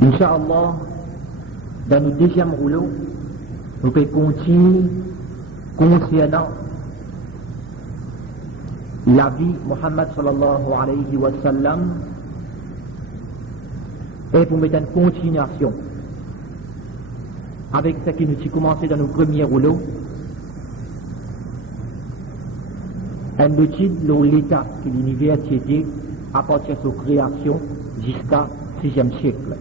Inch'Allah, dans le deuxième rouleau, nous pouvons continuer concernant la vie de Muhammad sallallahu alayhi wa sallam et pour mettre une continuation avec ce qui nous a commencé dans nos premiers rouleaux, un étude de l'état de l'univers était à partir de sa création jusqu'à 6e siècle.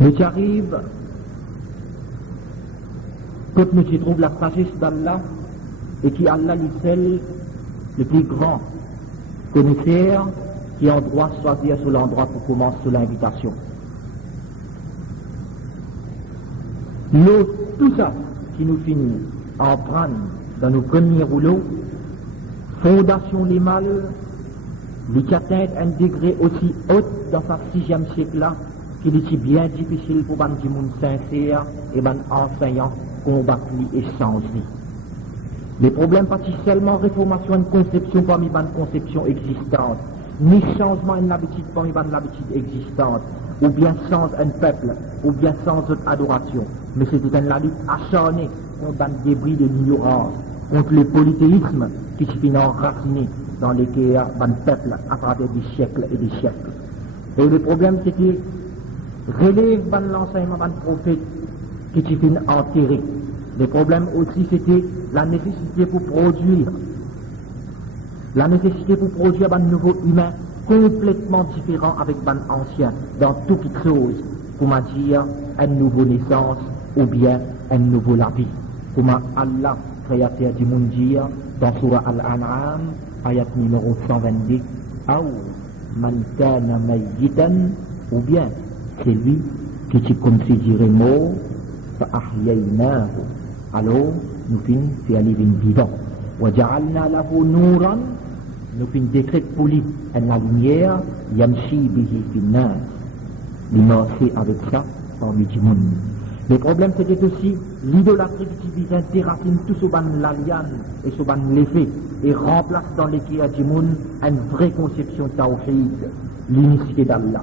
Nous arrivons, quand nous trouvons la sagesse d'Allah, et qui Allah est seul, le plus grand connaisseur, qui a droit de choisir sur l'endroit pour commencer l'invitation. Tout ça qui nous finit en prendre dans nos premiers rouleaux, fondation les mâles, qui atteint un degré aussi haut dans sa 6e siècle-là, qu'il est bien difficile pour les gens sincères et les enseignants combattre et changer. Les problèmes pas seulement réformation de conception parmi les conceptions existantes, ni changement de l'habitude parmi les habitudes existantes, ou bien change un peuple, ou bien change d'autres adoration, mais c'est une lutte acharnée contre les débris de l'ignorance, contre le polythéisme qui se finit enraciné dans les cœurs d'un peuple à travers des siècles et des siècles. Et le problème c'est que relève l'enseignement d'un prophète qui se finit enterré. Le problème aussi c'était la nécessité pour produire un nouveau humain complètement différent avec un ancien dans toute chose, pour dire une nouvelle naissance ou bien un nouveau la vie. Comme Allah, créateur du monde, dit dans Surah Al-An'am, ayat numéro 122, Aou man kana mayyitan, ou bien c'est lui qui se considérait mort, fa'ahyaynahu. Alors, nous finissons faire les vivants. وَجَعَلْنَا لَهُ نُورًا. Nous finissons décret pour lui la lumière, yamshi bihi finnas. Il marchait avec ça parmi du monde. Le problème c'était aussi l'idolâtrie qui vise déracine tout ce ban l'alliance et ce ban l'effet et remplace dans l'équilibre du monde une vraie conception tawhid, l'unicité d'Allah.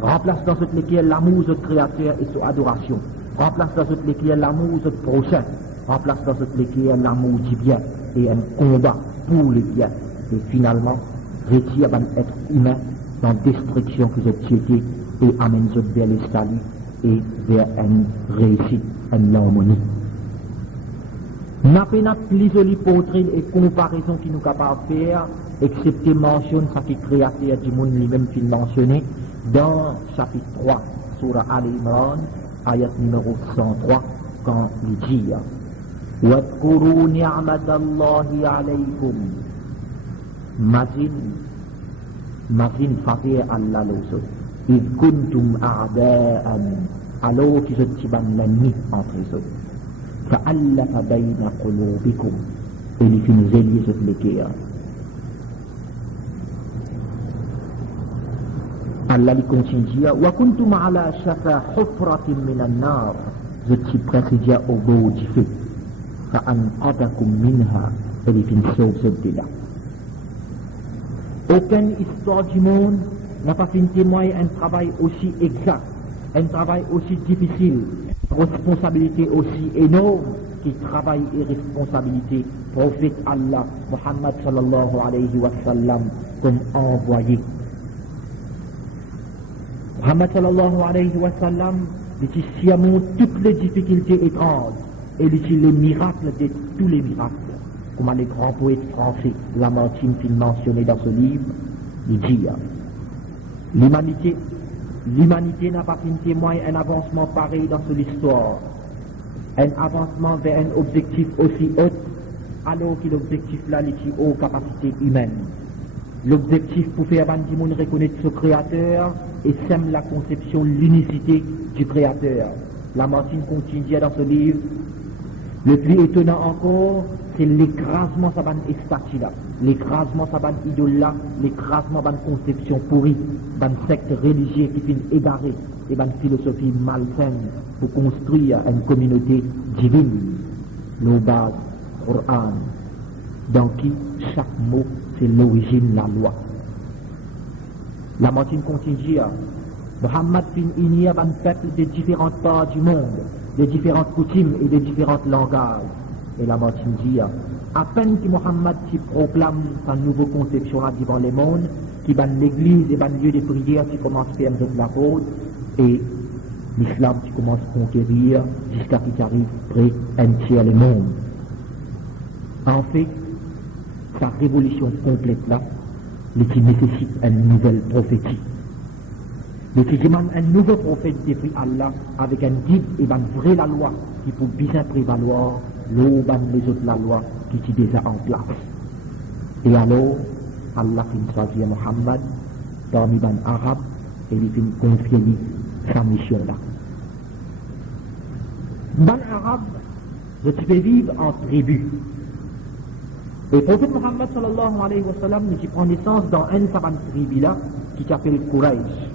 Remplace dans cette équilibre l'amour de créateur et son adoration. Remplace dans cette équilibre l'amour de prochain. Remplace dans cette équilibre l'amour du bien et un combat pour le bien. Et finalement, retire un être humain dans la destruction que cette société et amène vers le salut et vers une réussite, une harmonie. N'a pas plus jolie portrait et comparaison qui nous capable de faire, excepté mentionne ce qui est créateur du monde lui-même qu'il mentionné dans chapitre 3, Surah Al-Imran, ayat numéro 103, quand il dit وَاذْكُرُوا نِعْمَةَ اللَّهِ عَلَيْكُمْ. Mazin fakir Allah l'autre. إِذْ كُنْتُمْ أَعْدَاءً. Alors qu'ils étaient l'ennemi entre eux. فَأَلَّفَ بَيْنَ قُلُوبِكُمْ. Et il finit zélier sur les cœurs. Allah lui continue à dire وَكُنْتُمْ عَلَى شَفَا حُفْرَةٍ مِنَ النَّارِ. Je suis précédé au beau du feu. فَأَنْقَذَكُمْ مِنْهَا. Et il finit sauve ce là. Aucune histoire du monde n'a pas fait témoigner un travail aussi exact, un travail aussi difficile, responsabilité aussi énorme qui travaille et responsabilité prophète Allah, Muhammad sallallahu alayhi wa sallam, comme envoyé. Muhammad sallallahu alayhi wa sallam, il dit sciemment toutes les difficultés étranges et il dit les miracles de tous les miracles. Comme les grands poètes français, Lamartine, qu'il mentionnait dans ce livre, il dit l'humanité n'a pas fait témoigner un avancement pareil dans son histoire, un avancement vers un objectif aussi haut, alors que l'objectif là est aux capacités humaines. L'objectif pour faire du monde reconnaître ce créateur et sème la conception de l'unicité du créateur. Lamartine continue dans ce livre, le plus étonnant encore, c'est l'écrasement de cette statue-là, l'écrasement de cette idole-là, l'écrasement de cette conception pourrie, de cette secte religieuse qui finit égarée et de cette philosophie malsaine pour construire une communauté divine. Nos bases, Coran, dans qui chaque mot c'est l'origine, la loi. La Martine continue, Mohammed fin unir un peuple de différentes parts du monde, de différentes coutumes et de différents langages. Et la Martine dit, à peine que Mohammed s'y proclame sa nouvelle conception là devant le monde, qui ban l'église et ban lieu de prière qui commence à faire la route, et l'islam qui commence à conquérir jusqu'à ce qu'il arrive près un tiers le monde. En fait, sa révolution complète là, qui nécessite une nouvelle prophétie. Mais qui demande un nouveau prophète depuis Allah avec un guide et une vraie la loi qui peut bien prévaloir l'eau les autres la loi qui est déjà en place. Et alors, Allah finit choisir Mohammed parmi les Arabes et il finit confier sa mission là. Les Arabes, je te fais vivre en tribu. Et le prophète Mohammed sallallahu alayhi wa sallam qui prend naissance dans une savane tribu là qui s'appelle Quraysh.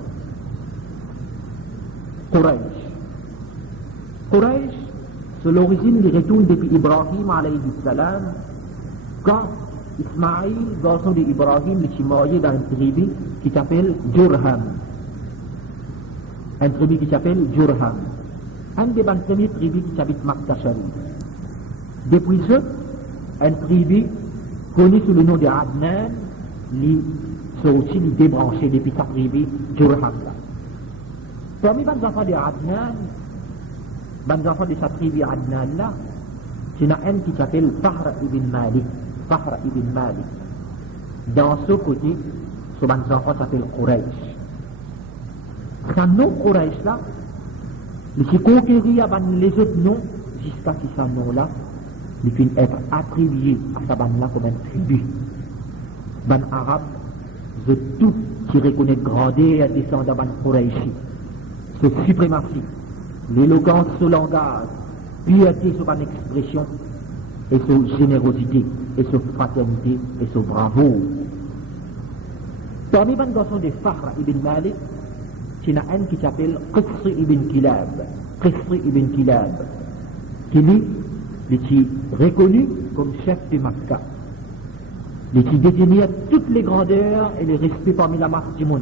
Quraysh, c'est l'origine du retour depuis Ibrahim alayhi salam quand Ismaïl, garçon d'Ibrahim, est marié dans une tribu qui s'appelle Jurham. Une tribu qui s'appelle Jurham. Un des premières tribus qui habite Makkah Sharif. Depuis ce, une tribu connue sous le nom de Adnan, qui sont aussi débranchés depuis sa tribu Jurham. Parmi les enfants de Adnan, les enfants de sa tribu Adnan là, il y en a un qui s'appelle Fahr ibn Malik. Fahr ibn Malik. Dans ce côté, ce enfant s'appelle Quraysh. Ce nom Quraysh là, il s'est conquéri à les autres noms jusqu'à ce que ce nom-là, il finit être attribué à sa bande-là comme une tribu. Ban arabe, de tout qui reconnaît grandeur descendant ban Qurayshi. Ce suprématie, l'éloquence sur le langage, pureté sur une expression, et sur générosité, et sur fraternité, et sur bravoure. Parmi les garçons de Fahr ibn Malik, il y en a un qui s'appelle Qisri ibn Kilab. Qisri ibn Kilab, qui lui, est reconnu comme chef de Makkah. Il qui détenait toutes les grandeurs et les respects parmi la masse du monde.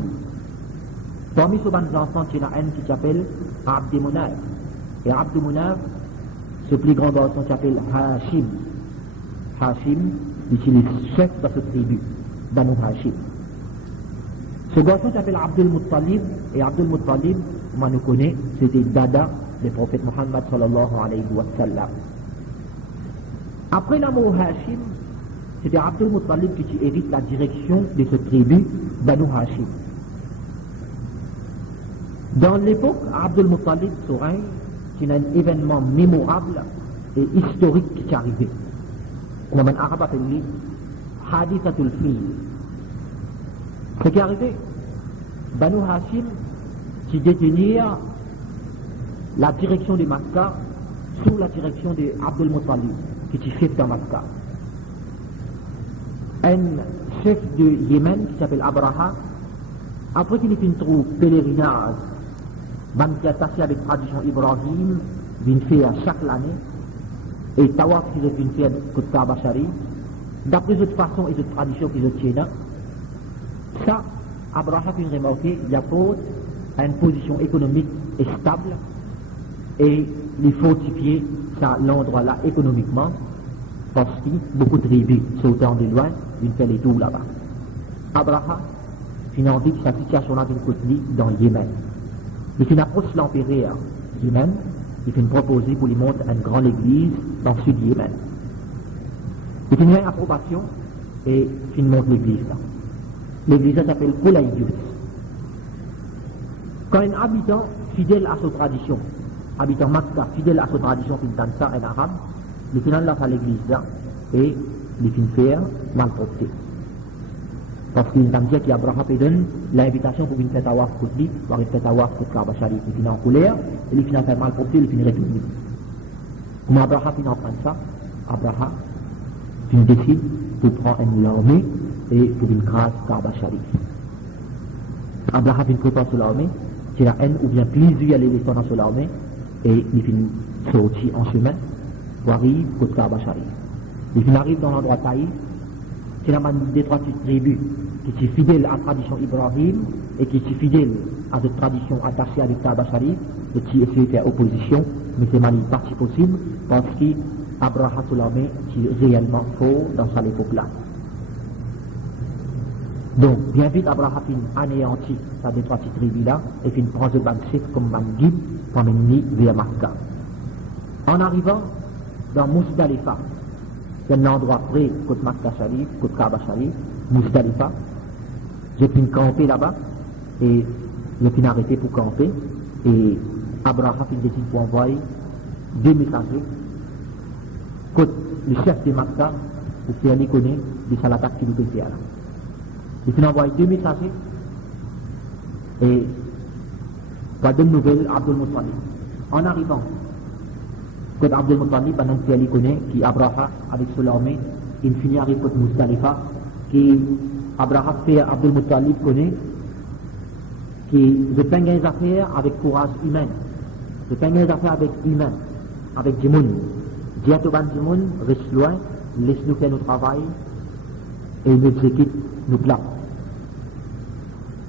Parmi ces enfants, il y en a un qui s'appelle Abd Munaf. Et Abd Munaf, ce plus grand garçon s'appelle Hashim. Hashim, il est le chef de cette tribu, Banu Hashim. Ce garçon s'appelle Abdul Muttalib, et Abdul Muttalib, moi nous connaît, c'était Dada, le prophète Muhammad sallallahu alayhi wa sallam. Après l'amour Hashim, c'était Abdul Muttalib qui hérite la direction de cette tribu, Banu Hashim. Dans l'époque, Abdul Muttalib Souraï, qui a un événement mémorable et historique qui est arrivé. Comme un arabe appelle lui, Hadithatul Fil. Ce qui est arrivé, Banu Hashim, qui détenait la direction de Makkah sous la direction d'Abdul Muttalib, qui est chef de Makkah. Un chef de Yémen qui s'appelle Abraha, après qu'il ait fait un pèlerinage, qui est attaché avec la tradition Ibrahim, vient faire chaque année, et Tawaf qui vient faire côté Kaaba Sharif, d'après cette façon et cette tradition qu'ils tiennent, ça, Abraha a remarqué, il apporte à une position économique stable et il fortifier l'endroit là économiquement parce que beaucoup de tribus sautant de loin, ils fait les tours là-bas. Abraha a envie que sa situation là vient côté dans le Yémen. Il approche l'empereur Yémen, il fait proposer pour lui monter une grande église dans le sud du Yémen. Il fait une approbation et il monte l'église là. L'église s'appelle Kulaïdus. Quand un habitant fidèle à sa tradition, habitant Makkah fidèle à sa tradition, qui entend ça en arabe, il finit là à l'église là et il finit faire malpropreté. Parce qu'il entend dire qu'Abraham donne l'invitation pour une fête à Waf Koutli, pour une fête à Waf Kout Kaaba Sharif, il finit en colère, et il finit à faire malpropreté, il finit retourner. Comme Abraham finit en prendre ça, Abraham décide de prendre une armée et pour une grâce Kaaba Sharif. Abraham prépare sur l'armée, qu'il a un ou bien plusieurs éléphants dans l'armée, et il finit sortir en chemin pour arriver au Kaaba Sharif. Il arrive dans l'endroit Taïf, c'est la des trois tribus qui sont fidèles à la tradition Ibrahim et qui sont fidèles à cette tradition attachée avec Kaaba Sharif, et qui essaient de faire opposition, mais c'est mal pas si possible, parce qu'Abraha Soulamé qui est réellement faux dans cette époque-là. Donc, bien vite, Abraha fin anéanti sa des trois tribus-là, et fin prend le ban chef comme ban guide, pour mener vers Makkah. En arrivant dans Mousdalifa, c'est un endroit près, côté Makkah Sharif, côté Kaaba Sharif, Mousdalifa, j'ai pu camper là-bas, et j'ai pu arrêter pour camper, et Abraha fin décide pour envoyer 2 messagers, côté le chef de Makkah, pour faire les connaître de sa l'attaque qui nous peut faire là. Il fin envoyé 2 messagers, et pas de nouvelles, Abdul Muttalib. En arrivant, quand Abdul Muttalib, pendant qu'il y connaît, qui Abraha, avec son armée, il finit à arriver à Mousdalifa, qui Abraha fait Abdul Muttalib connaît, qui je fais des affaires avec courage humain. Je fais des affaires avec humain, avec Jimoun. Dis à tout ban Jimoun, reste loin, laisse-nous faire notre travail, et nous exécute nos plans.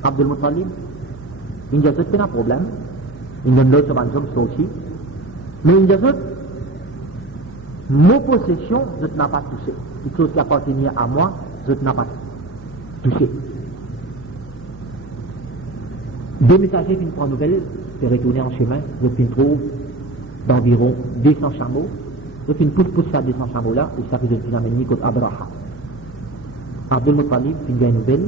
Abdul Muttalib, il n'y a pas de problème, il y a l'autre aussi, mais il y a nos possessions, je n'ai pas touché. Quelque chose qui appartenait à moi, je n'ai pas touché. 2 messagers qui prennent nouvelle, se retourner en chemin, je trouve d'environ 200 chameaux, je pousse ça 200 chameaux là, et ça fait que je amené contre Abraha. Abdul Muttalib, il y a une nouvelle,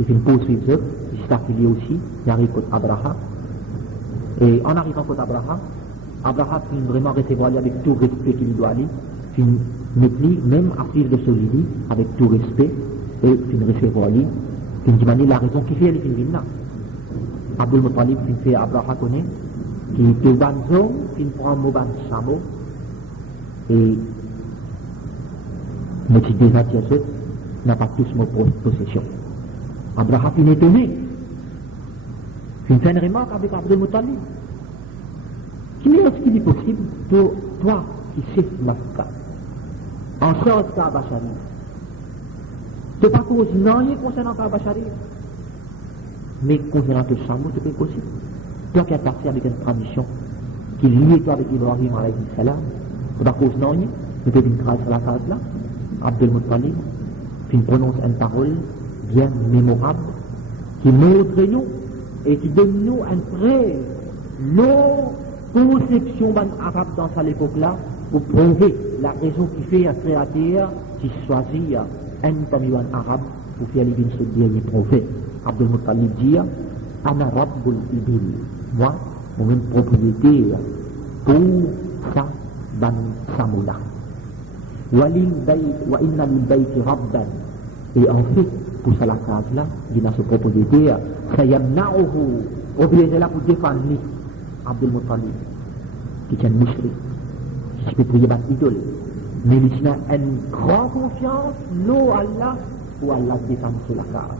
il poursuit eux, il s'est affilié aussi, il arrive contre Abraha. Et en arrivant contre Abraha, Abraha finit vraiment recevoir avec tout respect qu'il doit aller, finit mettre même à fil de solide avec tout respect, et finit recevoir lui, finit demander la raison qui fait elle finit là. Abdul Muttalib finit fait Abraha connaît, qui te banzo, finit prend un mot ban chameau, et mais qui déjà tient n'a pas tous mon possession. Abraha finit étonné, finit fait une remarque avec Abdul Muttalib. Est-ce qu'il est possible pour toi qui sais Makkah, en sorte Kaaba Sharif, c'est pas cause non concernant Kaaba Sharif, mais concernant le chameau, c'est pas possible. Toi qui es parti avec une tradition qui lie toi avec Ibrahim alayhi salam, c'est pas cause non, mais tu es une grâce à la case là, Abdul Muttalib, qui prononce une parole bien mémorable, qui montre nous et qui donne nous un prêt, l'eau, conception arabe dans cette époque-là pour prouver la raison qui fait un créateur qui choisit un parmi les arabes pour faire les vignes ce dernier prophète. Abdul Muttalib dit Ana Rabbul Ibil, moi, mon propriétaire pour ça ban Samoula. Wa inna lil bayti rabban, et en fait, pour ça la case-là, il a ce propriétaire, sayamna'uhu, obligé là pour défendre Abdul Muttalib, qui est un mushrik, qui peut prier battre idole, mais il a une grande confiance, l'eau Allah, pour Allah défendre sur la case.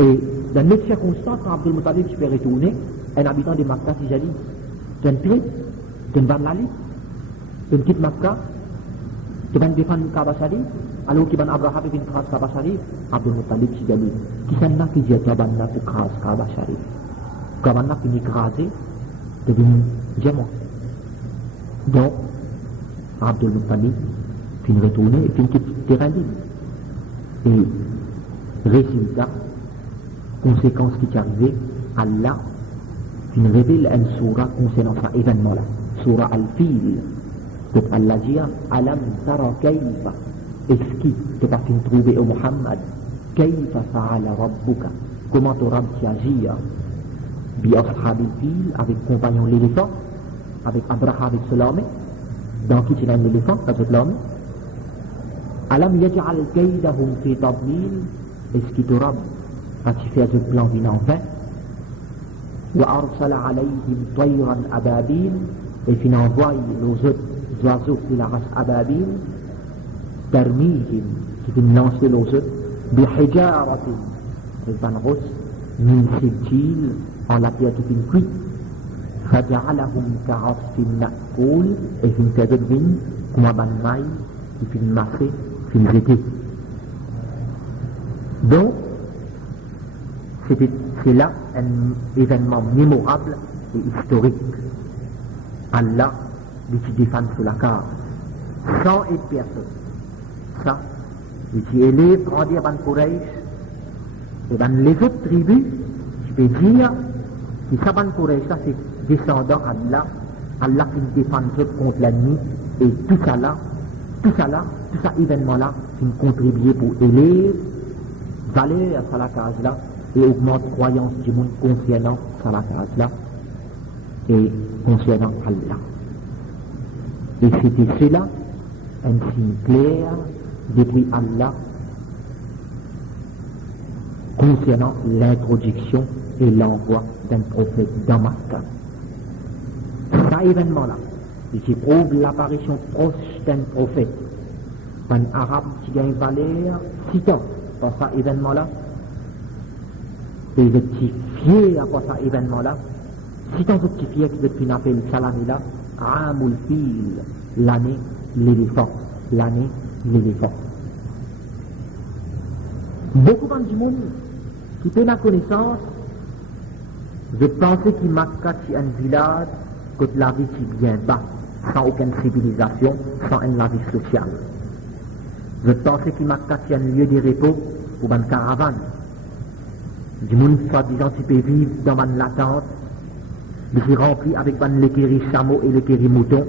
Et dans notre circonstance, quand Abdul Muttalib se fait retourner, un habitant de Makkah, si j'ai dit, tu es un prix, tu es un banlali, tu quittes Makkah, tu vas défendre Kaaba Sharif, alors qu'il va Abraham avec une grâce Kaaba Sharif, Abdul Muttalib si j'ai dit, qui s'en a qui dit à toi, pour grâce Kaaba Sharif? Quand on a fini écrasé, devenu diamant. Donc, Abdul Muttalib finit retourner et finit quitter le terrain libre. Et résultat, conséquence qui est arrivée, Allah finit révèle une surah concernant cet événement-là. Surah Al-Fil. Donc Allah dit, Alam tara kayfa, est-ce qu'il te pas fini trouver au Muhammad, kayfa fa'ala rabbuka, comment ton Rabb qui agit, avec compagnon l'éléphant, avec Abraha avec son armée, dans qui il y a un éléphant, dans cette armée. Alam yaj'al kaydahum fi tadlil, est-ce qu'il te Rabb a-t-il fait ce plan d'une en vain? Wa arsala alayhim tayran ababil, et il envoie les autres oiseaux de la race ababil, tarmihim, qui viennent lancer les autres, bihijaratin, les banros, min sijil, en la pierre toute une pluie, فجعلهم كعصف مأكول, et une cadeau comme un maille qui finit massé, finit jeté. Donc, c'est là un événement mémorable et historique. Allah, qui défend sur la case, sans être personne. Ça, qui élève, grandir ban Quraysh, et dans les autres tribus, je peux dire, que ça ban Quraysh, ça c'est descendant Allah, Allah qui défend contre l'ennemi, et tout ça événement-là, qui contribue pour élever, valeur à la case là, et augmente la croyance du monde concernant à la case là, et concernant Allah. Et c'était cela, un signe clair depuis Allah concernant l'introduction et l'envoi d'un prophète dans Makkah. Cet événement-là, qui prouve l'apparition proche d'un prophète, un arabe qui gagne valeur, citant dans cet événement-là, et je suis fier à cet événement-là, citant ce petit fier qui appelle Salamila, Amul Fil, l'année l'éléphant. Beaucoup de monde qui fait la connaissance, je pensais qu'il Makkah c'est un village que la vie qui bien bas, sans aucune civilisation, sans une la vie sociale. Je pensais qu'il Makkah c'est un lieu de repos pour une caravane. Du monde soi-disant qui peut vivre dans une latente, qui est rempli avec les kéris chameaux et les kéris moutons.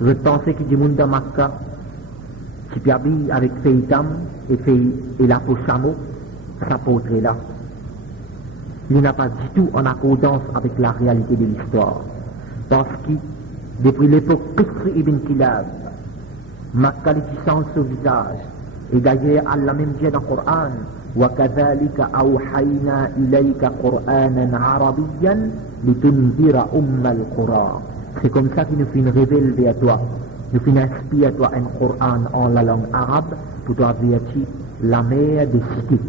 Je pensais qu'il y a du monde dans Makkah qui peut habiller avec Feitam et la peau chameau, sa poterie là. Il n'a pas du tout en accordance avec la réalité de l'histoire. Parce que, depuis l'époque Qisr ibn Kilab, Makkah qui change son visage. Et d'ailleurs, Allah même dit dans le Coran, وَكَذَلِكَ أَوْحَيْنَا إِلَيْكَ قُرْآنًا عَرَبِيًّا لِتُنذِرَ أُمَّ الْقُرَى. C'est comme ça qu'il nous fait une révèle vers toi. Nous fait inspire à toi un Coran en la langue arabe pour t'avertir la mère des cités.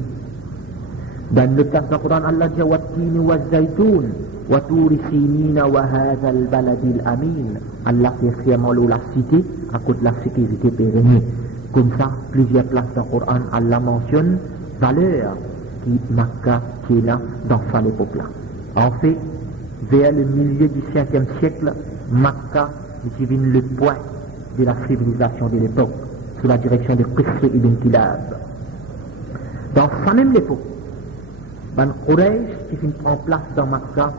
Dans le texte du Coran, Allah dit وَالتِّينِ وَالزَّيْتُونِ وَطُورِ سِينِينَ وَهَذَا الْبَلَدِ الْأَمِينَ. Allah fait fièrement la cité à cause de la sécurité pérennie. Comme ça, plusieurs places dans le Coran, Allah mentionne valeur qui Makkah qui est là dans cette époque-là. En fait, vers le milieu du 5e siècle, Makkah devient le point de la civilisation de l'époque, sous la direction de Qisr ibn Kilab. Dans sa même époque, Ban Quraysh qui finit en place dans Makkah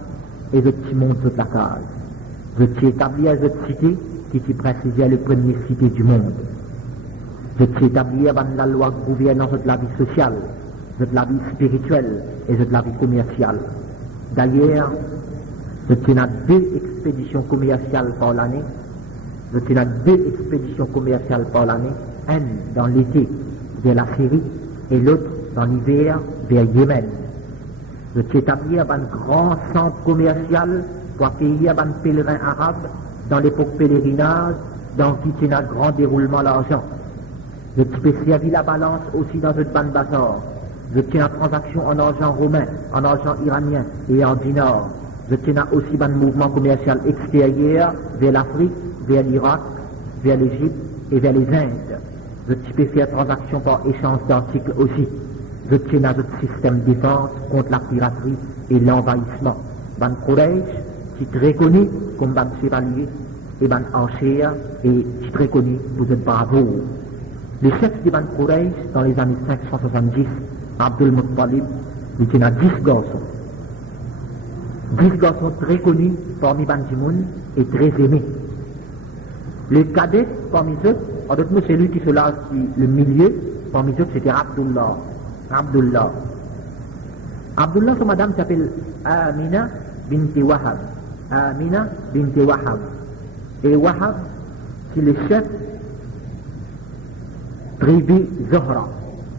et je monte toute la case. Je établi à cette cité qui est précisée la première cité du monde. Je établi avant la loi gouvernant de la vie sociale, de la vie spirituelle et de la vie commerciale. D'ailleurs, je tiens 2 expéditions commerciales par l'année. Je tiens 2 expéditions commerciales par l'année. Une dans l'été vers la Syrie et l'autre dans l'hiver vers Yémen. Je tiens établi un grand centre commercial pour accueillir un pèlerin arabe dans l'époque pèlerinage, dans qui tient un grand déroulement l'argent. Je peux servir la balance aussi dans une bande bazar. Je tiens la transaction en argent romain, en argent iranien et en dinar. Je tiens aussi un mouvement commercial extérieur vers l'Afrique, vers l'Irak, vers l'Égypte et vers les Indes. Je peux faire transaction par échange d'articles aussi. Je tiens un système de défense contre la piraterie et l'envahissement. Ban Quraysh, qui est très connu comme ban chevalier et ban archer et qui est très connu pour être bravo. Le chef de Ban Quraysh, dans les années 570, Abdul Muttalib, il tient 10 garçons. 10 garçons très connus parmi Ban Jimoun et très aimés. Le cadet parmi eux, en d'autres mots, c'est lui qui se lance le milieu, parmi eux, c'était Abdullah. Abdullah, son madame s'appelle Amina binti Wahab. Et Wahab, c'est le chef tribu Zohra,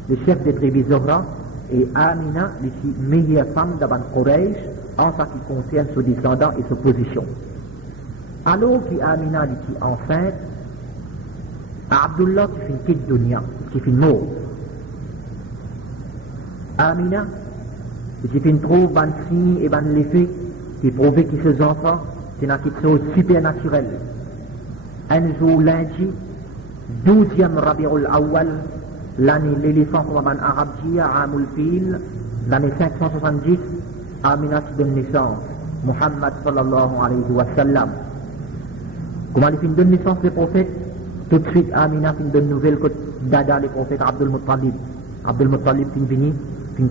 le chef de tribu Zohra, et Amina, la meilleure femme de Ban Quraysh en ce qui concerne son descendant et sa position. Alors qu'Amina est enceinte, Abdullah qui fait une petite dunya, qui fait une mort. Amina, qui fait une trouve ban signe et ban l'effet, qui prouve que ces enfants, c'est une chose supernatuelle. Un jour lundi, 12e Rabi'ul Awwal, l'année l'éléphant comme un arabe dit, Amul Fil, l'année 570, Amina qui donne naissance, Muhammad sallallahu alayhi wa sallam. Comment il donne naissance des prophètes? Tout de suite, Amina donne nouvelle que Dada, les prophètes Abdul Muttalib. Abdul Muttalib finit,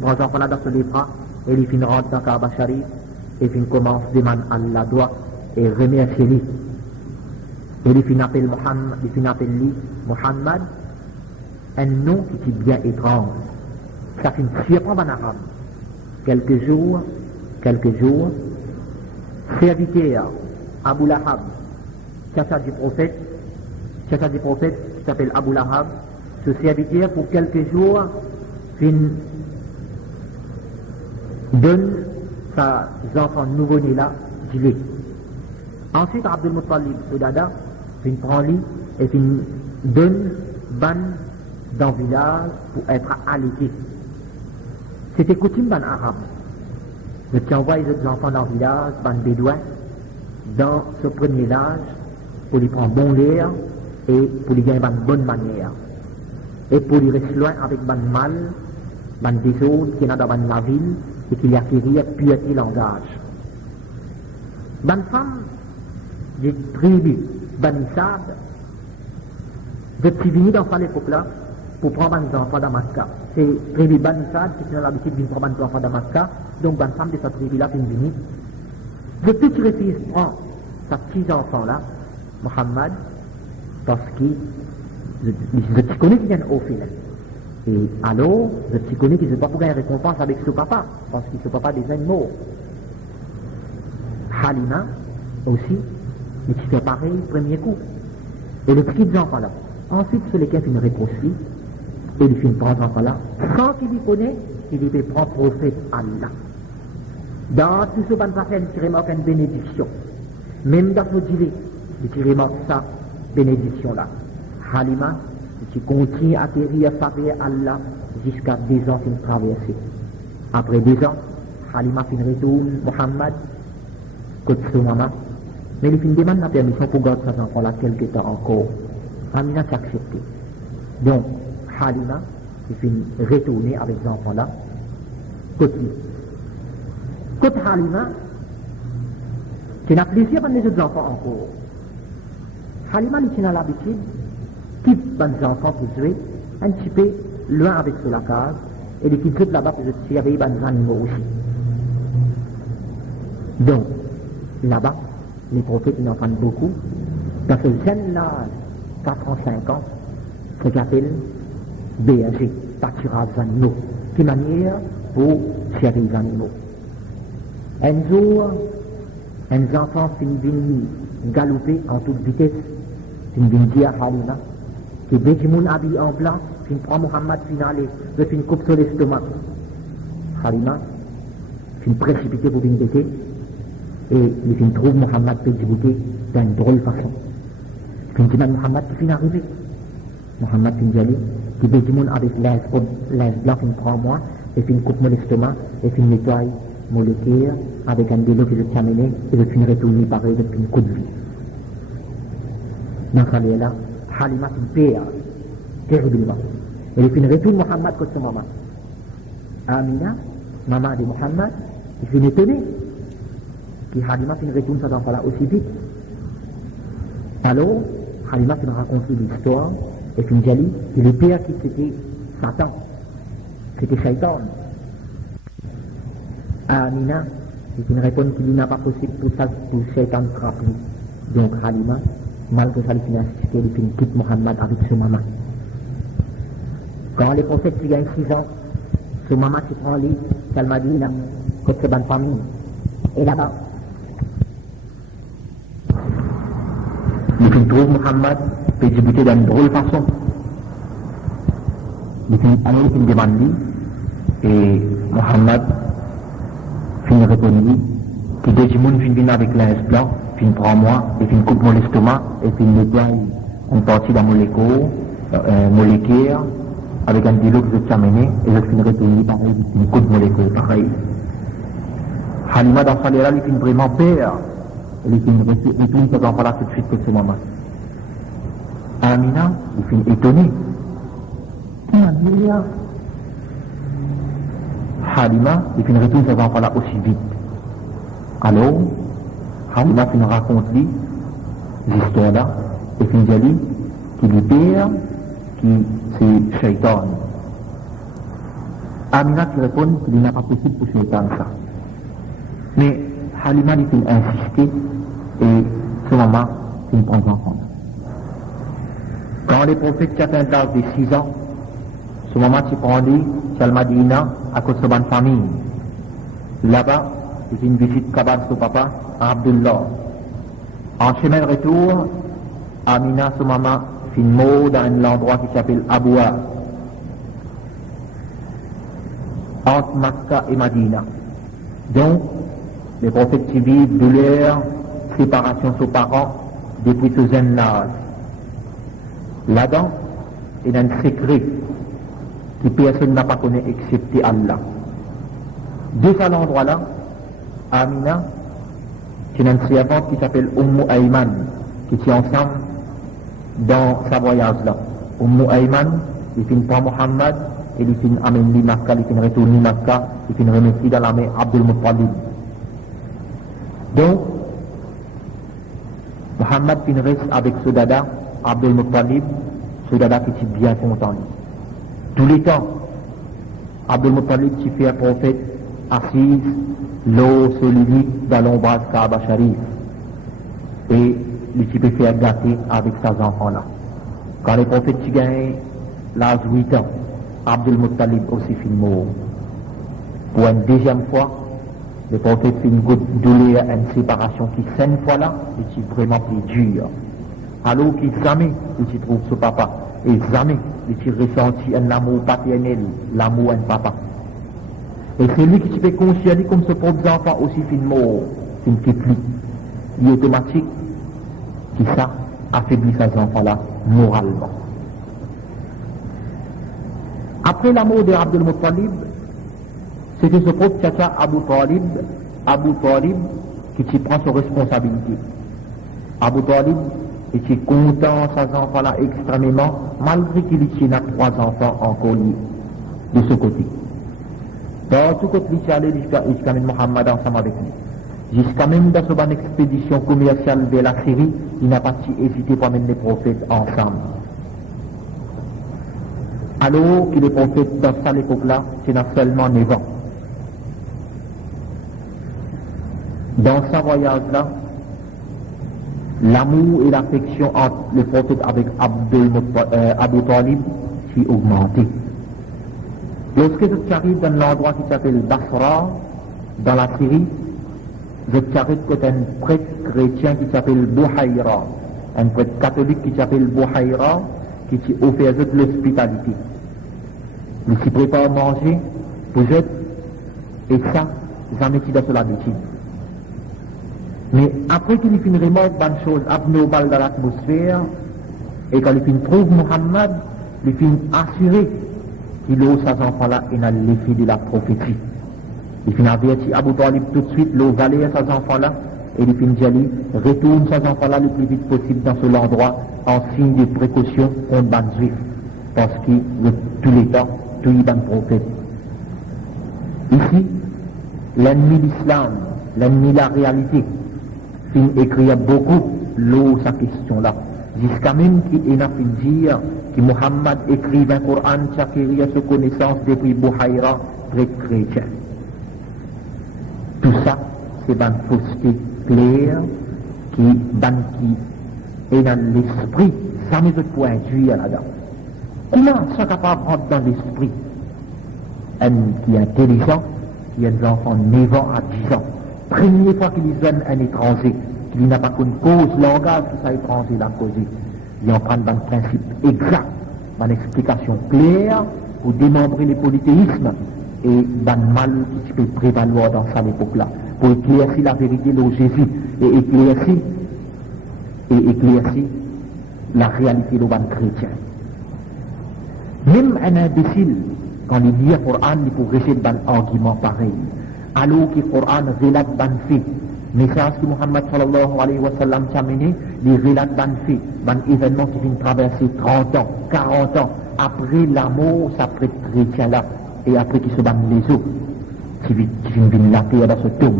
prend enfant là dans ce bras, et il rentre dans Kaaba Sharif, et il commence à demander Allah doigt, et remercier lui. Et il appelle Muhammad, un nom qui est bien étrange. Ça fait surprend en arabe. Quelques jours, serviteur Abu Lahab, chacha du prophète, qui s'appelle Abu Lahab, ce serviteur pour quelques jours, donne ses enfants nouveau-nés là, du lait. Ensuite, Abdul Muttalib, ce dada, prend lui et donne ban dans le village pour être allaité. C'était coutume ban arabe. De qui envoie les autres enfants dans le village, ban bédouin, dans ce premier âge, pour lui prendre bon l'air et pour lui gagner une bonne manière. Et pour lui rester loin avec ban mal, ban désordre qui est dans la ville et qui lui acquérir pureté langage. Ban femme, des tribus, ban Issab, de tribus dans cette époque-là, pour prendre des enfants dans Maska. C'est tribu ban Issab qui a l'habitude de prendre des enfants dans Maska, donc ban femme de cette tribu-là qui vient. De toute réfléchisse prend sa petits enfants-là, Muhammad, parce je connais qui viennent au final. Et alors, je connais qu'ils ne sont pas pour gagner récompense avec ce papa, parce qu'ils ne sont pas des animaux. Halima aussi, mais qui fait pareil, premier coup. Et le petit enfant là. Ensuite, sur lesquels il réponse lui, et il fait une prendre enfant là, sans qu'il y connaît, il y prend prophète Allah. Dans tout ce qu'on va faire, il remarque une bénédiction. Même dans ce gilet, il remarque ça, bénédiction là. Halima, qui continue à atterrir à savoir Allah jusqu'à 2 ans qu'il traversé. Après 2 ans, Halima fin retourne, Muhammad, côté son maman. Mais il fin demande la permission pour garder ses enfants là quelques temps encore. Amina s'est accepté. Donc, Halima, il fin retourner avec ses enfants là, côté. Côté Halima, qui n'a plaisir pour les autres enfants encore. Halima, il a l'habitude, quitte les enfants pour jouer, un petit peu loin avec la case, et les quitte là-bas pour surveiller les animaux aussi. Donc, là-bas, les prophètes ils en font beaucoup. Dans ce jeune âge, 4 ans, 5 ans, ce qu'on appelle berger, pâturage des animaux, qui manière pour surveiller les animaux. Un jour, un enfant finit galoper en toute vitesse, finit dire à Halima, qui dès qu'il m'a habillé en blanc, finit prend Muhammad, finit aller, finit coupe sur l'estomac. Halima, finit précipité pour venir bêter, et il finit trouve Muhammad pédibouté d'une drôle façon. Finit dit Muhammad qui finit arrivé. Muhammad finit d'y aller, qui dès qu'il m'a avec l'aise blanc, finit prend moi, et finit coupe mon estomac, et finit nettoie mon cœur avec un vélo que je tiens mené, et je finis retourner pareil depuis une coup de vie. Dans ce cas-là, Halima finit père, terriblement. Et il finit retourner Muhammad contre son maman. Amina, maman de Muhammad, il finit étonné. Puis Halima finit retourner cet enfant-là aussi vite. Alors, Halima finit raconter l'histoire, et finit dit, et le père qui c'était Satan, c'était Shaitan. Amina, c'est une réponse qu'il n'a pas possible pour ça, pour Shaitan frapper. Donc Halima, malgré ça, il finit assister, il finit quitte Muhammad avec son maman. Quand les prophètes qui gagnent 6 ans, son maman qui prend lui, Salmadina, contre ses bonnes familles. Et là-bas, il finit trouve Muhammad, peut débuter d'une drôle façon. Il finit aller, il finit demande lui, et Muhammad, finit répondre, que dès que le monde finit avec l'ins blanc, finit prend moi, et finit coupe mon estomac, et finit nettoie une partie de mon molécule, avec un vélo que je tiens mené, et je finis retourner pareil, une coupe de molécule, pareil. Halima dans sa là, il finit vraiment peur, et il finit retourner cet enfant-là tout de suite pour ce moment. Amina, il finit étonné. Comment Halima, il finit retourner ses enfants là aussi vite. Alors, Halima finit raconter l'histoire là, et finit dire qu'il est père, qui c'est Shaitan. Amina qui répond qu'il n'est pas possible pour Shaitan ça. Mais Halima il finit insister et ce moment, il prend en compte. Quand les prophètes qui atteignent l'âge de 6 ans, ce moment tu prends lui, c'est Al-Madina, à cause de bonne famille. Là-bas, il fait une visite cabane son papa, à Abdullah. En chemin de retour, Amina, ce moment, fait une mot dans un endroit qui s'appelle Aboua, entre Makkah et Madina. Donc, les prophètes qui vivent de leur séparation de ses parents depuis ce jeune âge. Là-dedans, il y a un secret que personne n'a pas connu excepté Allah. De cet endroit-là, Amina, c'est une servante qui s'appelle Ayman, qui est ensemble dans sa voyage-là. Ayman, il finit par Mohammed, et il finit amener Makkah, il finit retourner Makkah, il finit remettre dans la main Abdul Muttalib. Donc, Mohammed finit reste avec ce dada, Abdul Muttalib, ce dada qui est bien content. Tous les temps, Abdul Muttalib qui fait un prophète assise, l'eau solide dans l'ombrage Kaaba Sharif. Et il peut faire gâter avec ses enfants-là. Quand les prophètes qui gagnent l'âge 8 ans, Abdul Muttalib aussi fait mort. Pour une deuxième fois, le prophète fait une goutte douleur, une séparation qui, cette fois-là, est vraiment plus dure. Alors qu'il jamais il trouve ce papa, et jamais il ressenti un amour paternel, l'amour d'un papa. Et c'est lui qui peut considérer comme ce propre enfant aussi fait mort, c'est une petite lui. Il est automatique, qui ça affaiblit ces enfants-là moralement. Après la mort d'Abdul Muttalib, c'était ce propre tchatcha Abu Talib qui prend ses responsabilités. Abu Talib était content ses enfants-là extrêmement, malgré qu'il a 3 enfants encore liés de ce côté. Dans tout côté, il est allé jusqu'à Mohammed ensemble avec lui. Jusqu'à même dans cette expédition commerciale vers la Syrie, il n'a pas hésité pour amener les prophètes ensemble. Alors que les prophètes dans cette époque-là, c'est seulement 9 ans. Dans ce voyage-là, l'amour et l'affection entre les prophètes avec Abu Talib s'est augmenté. Lorsque vous arrivez dans l'endroit qui s'appelle Basra, dans la Syrie, vous arrivez côté un prêtre chrétien qui s'appelle Bouhaïra, un prêtre catholique qui s'appelle Bouhaïra, qui s'est offert de l'hospitalité. Il s'y prépare à manger, vous êtes, et ça, jamais qu'il a sur l'habitude. Mais après qu'il finit vraiment une chose abnormale dans l'atmosphère, et quand il finit trouve Mohammed, il finit assuré qu'il a ces enfants-là et dans l'effet de la prophétie. Il finit averti Abu Talib tout de suite, l'eau valait à ces enfants-là, et il finit dit, retourne ces enfants-là le plus vite possible dans ce endroit, en signe de précaution contre les juifs, parce que tous les temps, tout est un prophète. Ici, l'ennemi de l'islam, l'ennemi de la réalité, finit écrire beaucoup l'eau sa question-là, jusqu'à même qu'il a fait dire que Mohammed écrive un Coran qui acquérir sa connaissance depuis Bouhaïra, très chrétien. Tout ça, c'est une fausseté claire qui est dans l'esprit, ça ne veut pas induire là-dedans. Comment ça capable de rentrer dans l'esprit? Un qui est intelligent, qui a des enfants de 9 ans à 10 ans. Première fois qu'il donne un étranger, qu'il n'a pas qu'une cause, langage que ça étranger l'a causé. Il en prend un principe exact, une explication claire pour démembrer le polythéisme et un mal qui peut prévaloir dans cette époque-là, pour éclaircir la vérité de Jésus et éclaircir la réalité de l'homme chrétien. Même un imbécile, quand il lit le Coran, il peut rejeter un argument pareil. Alors que le Coran relate un fait, message que Muhammad sallallahu alayhi wa sallam t'a mené, il relate ban événement qui vient traverser 30 ans, 40 ans, après l'amour, ça prête chrétien là, et après qu'il se bat les eaux, qui viennent la terre dans ce tombe.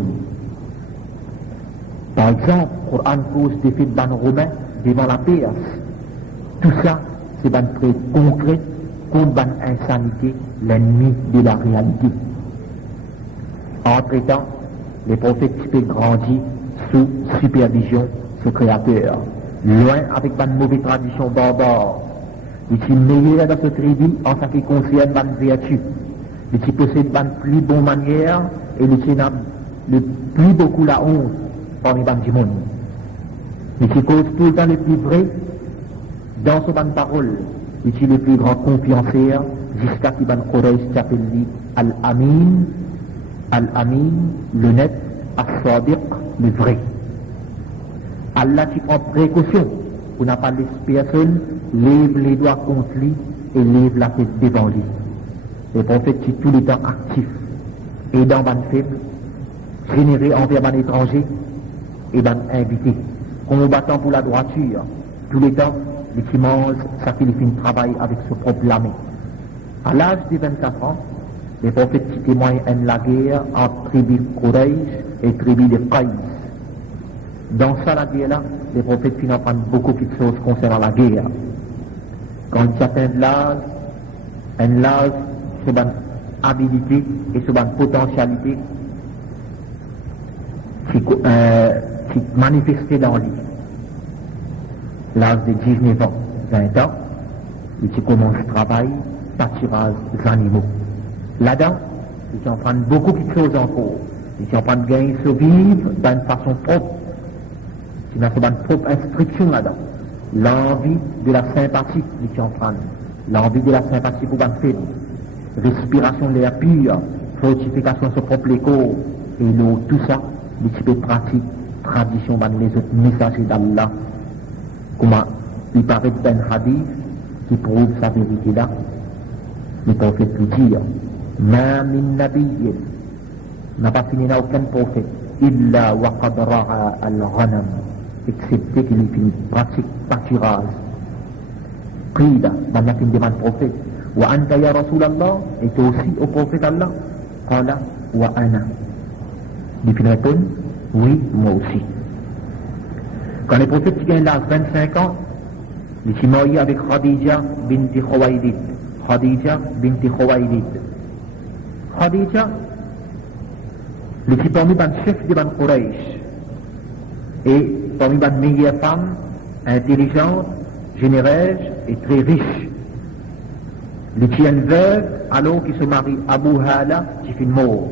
Par exemple, le Coran cause des faits de ban romains devant la Perse. Tout ça, c'est ban très concret contre ban insanité, l'ennemi de la réalité. Entre-temps, les prophètes qui peuvent grandir sous supervision ce créateur. Loin avec une mauvaise tradition barbare. Il est meilleur dans ce tribu en ce qui concerne une vertu. Il possède une plus bonne manière et il a le plus beaucoup la honte parmi les du monde. Il cause tout le temps le plus vrai dans ce bonne parole. Il est le plus grand confiancier jusqu'à ce qu'il s'appelle Al-Amin. Al-Amin, le net, As-Sadiq, le vrai. Allah qui prend précaution pour ne pas laisser personne lève les doigts contre lui et lève la tête devant lui. Les prophètes qui tout le temps actifs, aidant ban faible, générés envers ban étranger et ban invité, combattant pour la droiture, tout le temps, les qui mangent, ça fait le travail avec ce propre lamé. À l'âge de 24 ans, les prophètes qui témoignent la guerre entre tribu Quraysh et tribu de Qaïs. Dans ça, la guerre-là, les prophètes qui n'apprennent beaucoup de choses concernant la guerre. Quand ils atteignent l'âge, c'est une habilité et c'est une potentialité qui manifestait dans lui. L'âge de 19 ans, 20 ans, il commence le travail, pâturage des animaux. Là-dedans, ils en prennent beaucoup de choses encore. Ils en prennent gagner se vivre d'une façon propre. C'est une propre instruction là-dedans. L'envie de la sympathie, ils en prennent. L'envie de la sympathie pour une fête. Respiration de l'air pur, fortification de son propre corps, et l'eau, tout ça, les types pratiques, tradition, les autres messagers d'Allah. Comment il paraît d'un hadith qui prouve sa vérité là. Les prophètes lui disent, Ma min nabiyyin, n'a pas fini là aucun prophète, illa wa qad ra'a al-ghanam, excepté qu'il ait une pratique pâturage. Qila, dans la fin demande prophète, wa anta ya Rasulallah, et toi aussi au prophète Allah, qala wa ana. Il finit répondre, oui, moi aussi. Quand les prophètes qui gagnent l'âge 25 ans, ils sont mariés avec Khadija binti Khuwaylid. Khadija binti Khuwaylid. Khadija, le qui parmi les chefs de Ban Quraysh, et parmi les meilleures femmes, intelligentes, généreuses et très riches. Le qui est une veuve, alors qu'il se marie Abu Hala, qui fait mort.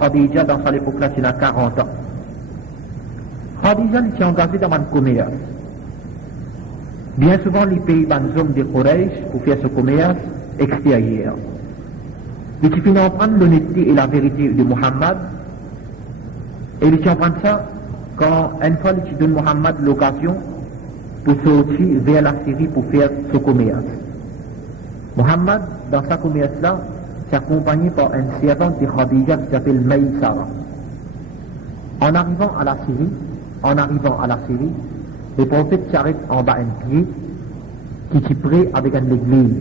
Khadija, dans cette époque-là, il a 40 ans. Khadija, il s'est engagé dans un commerce. Bien souvent, les pays des hommes de Quraysh pour faire ce commerce extérieur. Il qui finit en prendre l'honnêteté et la vérité de Muhammad. Et il qui en prend ça quand une fois il donne Muhammad l'occasion pour sortir vers la Syrie pour faire ce commerce. Muhammad, dans ce commerce-là, s'est accompagné par une servante de Khadija qui s'appelle Maïsara. En arrivant à la Syrie, les prophètes s'arrêtent en bas un pied qui est prêt avec une église,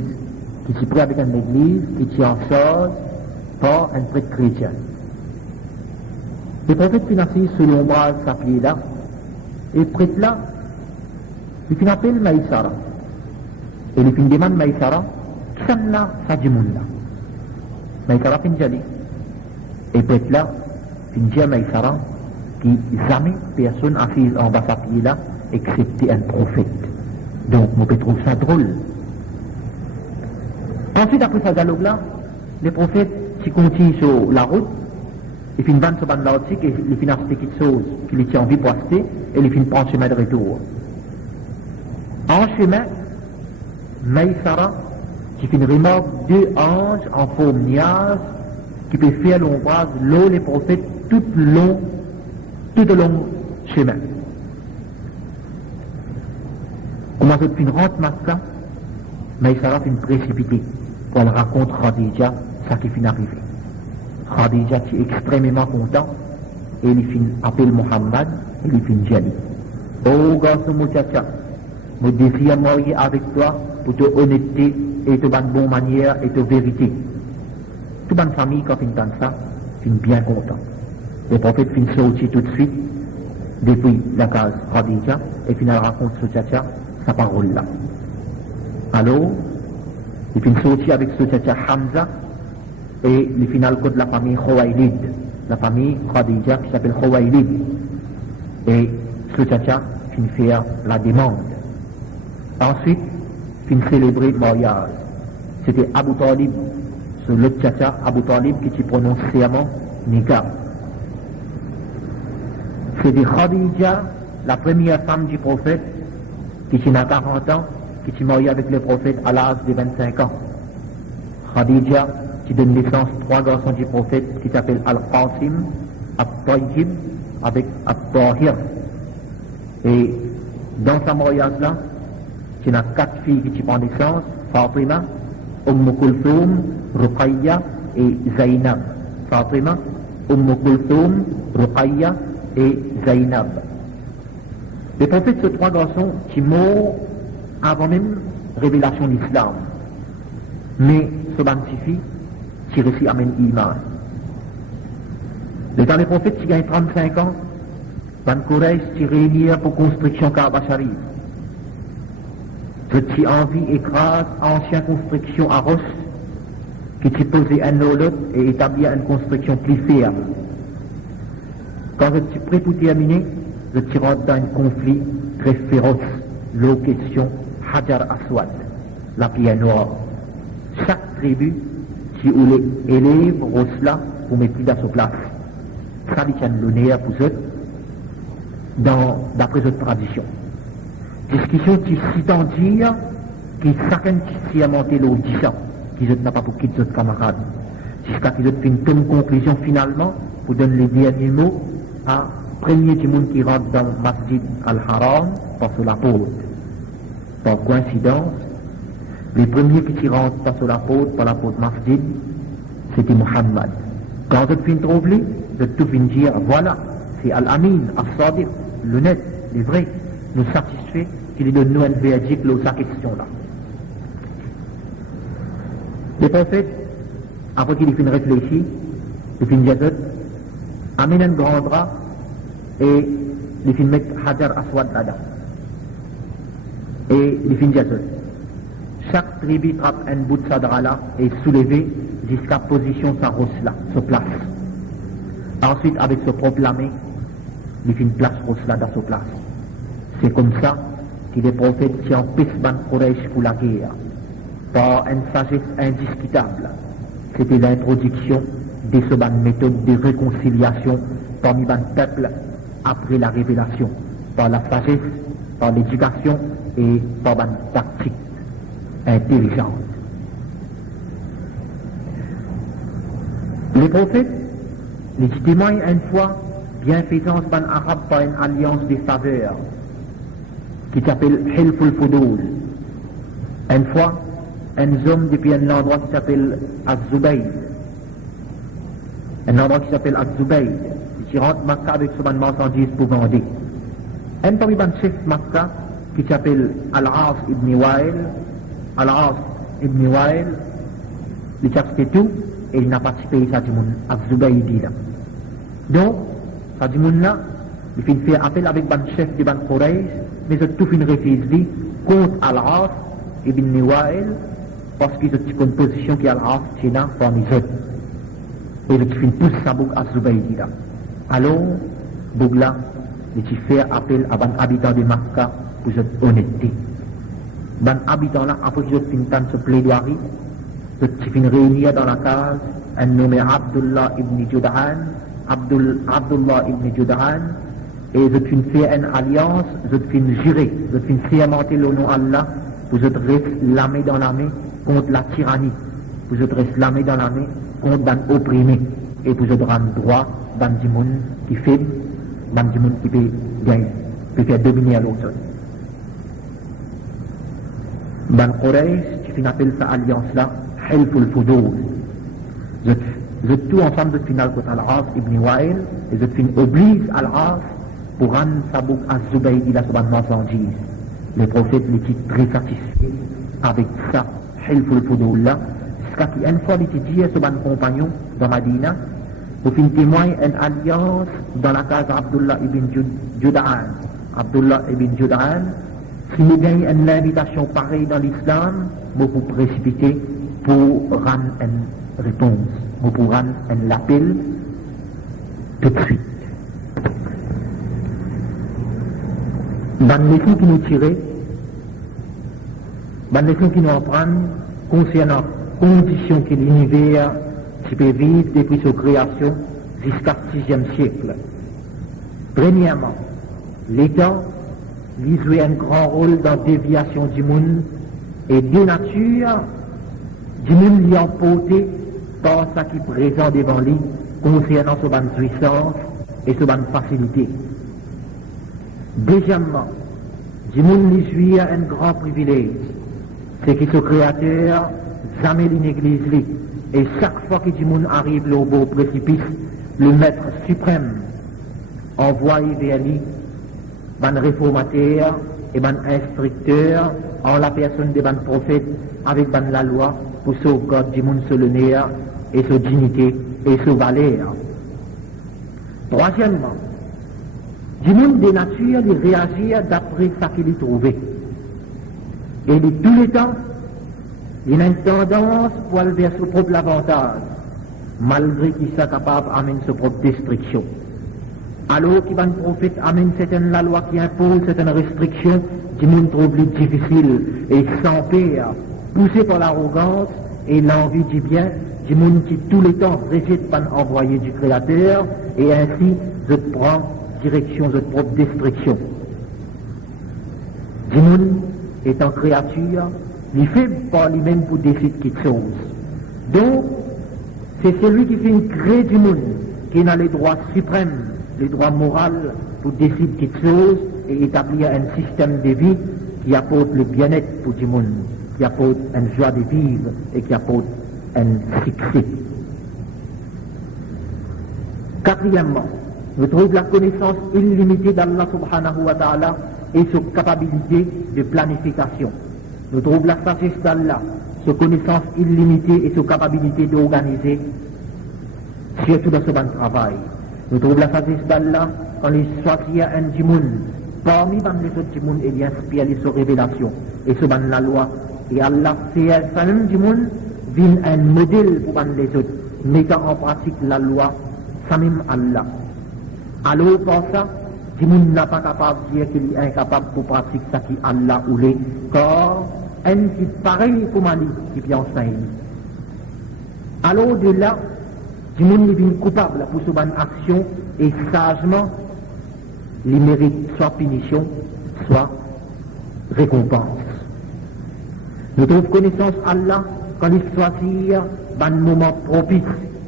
qui est en chose par un prêtre chrétien. Les prophètes financent sur l'ombrage sa pied là, et le prêtre là, il appelle Maïsara. Et il demande Maïsara, qui est là, ça du monde là. Maïsara fin jali. Et le prêtre là, il dit à Maïsara, qui jamais personne a fait en bas sa pied là, excepté un prophète. Donc, on peut trouver ça drôle. Ensuite, après ce dialogue-là, les prophètes qui continuent sur la route, ils finissent vendre sur l'Atlantique et ils finissent acheter quelque chose qu'ils étaient envie pour acheter et ils finissent prendre le chemin de retour. En chemin, Maïsara, qui finit remarque deux anges en forme niaise qui peuvent faire l'ombrage, l'eau, les prophètes, tout le long chemin. Comment ça finit rentre Makkah, Maïsara finit précipité. Elle raconte Khadija, ça qui finit arrivé. Khadija qui est extrêmement content et il fin appelle Mohammed, et il fin Jali. Oh garçon muchacha, je désire marier avec toi pour ta honnêteté et ta bonne manière et ta vérité. Toute bonne famille, quand ils entendent ça, fin bien content. Le prophète fin sorti tout de suite depuis la case Khadija et puis il raconte ce tchatcha sa parole là. Alors, il fin sorti avec ce tchatcha Hamza et le final code la famille Khuwaylid, la famille Khadija qui s'appelle Khuwaylid. Et ce tchatcha fin faire la demande. Ensuite, fin célébrer le mariage. C'était Abu Talib, le tchatcha Abu Talib qui prononce serment Nikah. C'était Khadija, la première femme du prophète, qui n'a 40 ans, qui s'est mariée avec le prophète à l'âge de 25 ans. Khadija, qui donne naissance 3 garçons du prophète, qui s'appellent Al-Qasim, Al-Tayyib, avec Al-Tahir. Et dans ce mariage-là, il y a 4 filles qui prennent naissance, Fatima, Kulthum, Ruqayya et Zainab. Fatima, Kulthum, Ruqayya et Zainab. Les prophètes, ces 3 garçons qui mourent avant même révélation de l'islam. Mais ce bantifi qui réussit à mener l'iman. Les prophètes qui gagnent 35 ans, Ban Quraysh qui réunir pour construction Kaaba Sharif. Je t'y envie écrase ancienne construction à Roche qui t'y posé un autre et établir une construction plus ferme. Quand je suis prêt pour terminer, je t'y rentre dans un conflit très féroce, l'eau question Hajar Aswad, la pierre noire. Chaque tribu qui élève Rosla pour mettre dans sa place. Ça dit l'honneur pour eux, d'après cette tradition. Discussion qui s'y dire qui chacun qui s'y a monté l'audition, qui n'a pas pour quitter ses camarades. Jusqu'à ce qu'ils aient fait une conclusion finalement pour donner les derniers mots à premier du monde qui rentre dans le Masjid Al-Haram par sur la porte. Par coïncidence, les premiers qui rentrent par la porte Masjid, c'était Muhammad. Quand je finis trouver, je tout finis dire, voilà, c'est Al-Amin, Al-Sadiq, le net, le vrai, nous satisfait qu'il donne nous un verdict sur sa question-là. Le prophète, après qu'il ait fini réfléchir, il finit dire, amène un grand drap et il finit mettre Hajar Aswad là-dedans. Et il finit dire, chaque tribu trappe un bout de sa drap là et soulevé jusqu'à position sa roche là, se place. Ensuite, avec ce proclamé, il finit place roche là dans sa place. C'est comme ça que les prophètes qui empêchent Ban Quraysh pour la guerre, par une sagesse indiscutable. C'était l'introduction de ce méthode de réconciliation parmi les peuples après la révélation, par la sagesse, par l'éducation et par une tactique intelligente. Les prophètes, les témoignent une fois bienfaisance ban arabe par une alliance des faveurs qui s'appelle Hilful Fudul. Une fois, un homme depuis un endroit qui s'appelle Az-Zubayd, un endroit qui s'appelle Az-Zubayd, qui rentre Makkah avec son marchandise pour vendre. Un parmi les chefs Makkah qui s'appelle Al-As ibn Wa'il, Al-As ibn Wa'il, il a acheté tout et il n'a pas payé ça du monde, Az-Zubaydi là. Donc, ça du monde là, il fait appel avec le chef de Ban Quraysh, mais il tout fait refusé contre Al-As ibn Wa'il parce qu'il a une position qui est Al-As qui est là parmi eux. Et il fait tout ça pour Az-Zubaydi là. Alors, Bougla, il fait appel à un habitant de Makkah pour cette honnêteté. Un habitant là, après qu'il a fait une plaidoirie, il fait réunir dans la case un nommé Abdullah ibn Jud'an, Abdullah ibn Jud'an, et je fait une alliance, je fait jurer, je fait sermenter le nom Allah, pour je rester la main dans la main contre la tyrannie, pour je rester la main dans la main contre l'opprimé, et pour je rendre droit dans du monde qui fait, dans du monde qui peut gagner, peut faire dominer à l'autre. Ban Quraysh, qui fait appel sa alliance là, Hilful Fudul. Je tout ensemble de final contre Al-As ibn Wa'il, et je fin oblige Al-As pour rendre Sabouk Az-Zubaydi il a son marchandise. Les prophètes l'étaient très satisfaits avec ça, Hilful Fudullah, jusqu'à qu'une fois il était dit à son compagnon dans Madina, pour fin témoigner une alliance dans la case d'Abdullah ibn Jud'an. Abdullah ibn Jud'an, si nous gagnons une invitation pareille dans l'islam, nous pouvons précipiter pour rendre une réponse, nous pouvons rendre un appel tout de suite. Dans les leçons qui nous tirent, dans les leçons qui nous apprennent concernant les conditions que l'univers peut vivre depuis sa création jusqu'à 6e siècle. Premièrement, l'État lui joue un grand rôle dans la déviation du monde et de nature du monde lui emporté par ce qui est présent devant lui concernant sa bonne puissance et sa bonne facilité. Deuxièmement, du monde lui joue un grand privilège, c'est que ce créateur jamais l'église lui. Et chaque fois que du monde arrive au beau précipice, le maître suprême envoie vers lui un réformateur et un instructeur en la personne de un prophète avec la loi pour sauvegarder du monde sur le nerf et sa dignité et sa valeur. Troisièmement, du monde de nature, il réagit d'après ce qu'il trouvait. Et de tous les temps, il a une tendance pour aller vers son propre avantage, malgré qu'il soit capable d'amener sa propre destruction. Alors qu'il va un prophète amène certaines la loi qui impose certaines restrictions, du monde trouve plus difficile et sans peur, poussé par l'arrogance et l'envie du bien, du monde qui tous les temps rejette par envoyé du Créateur, et ainsi je prends direction de propre destruction. Du monde étant créature, il fait par lui-même pour décider quelque chose. Donc, c'est celui qui fait créer du monde, qui a les droits suprêmes, les droits moraux pour décider quelque chose et établir un système de vie qui apporte le bien-être pour du monde, qui apporte une joie de vivre et qui apporte un succès. Quatrièmement, nous trouvons la connaissance illimitée d'Allah subhanahu wa ta'ala et sa capacité de planification. Nous trouvons la sagesse d'Allah, sa connaissance illimitée et sa capacité d'organiser, surtout dans ce bon travail. Nous trouvons la sagesse d'Allah quand il choisit un du monde. Parmi les autres du monde, il inspire sa révélation et ce ban la loi. Et Allah fait un même du monde vient un modèle pour les autres, mettant en pratique la loi, ça même Allah. Alors pour ça, du monde n'a pas capable de dire qu'il est incapable pour pratiquer ça qui Allah ou les, car un qui pareil comme Ali qui vient enseigner. Alors de là, du monde est coupable pour ce bonne action et sagement, il mérite soit punition, soit récompense. Nous trouvons connaissance Allah quand il choisit un moment propice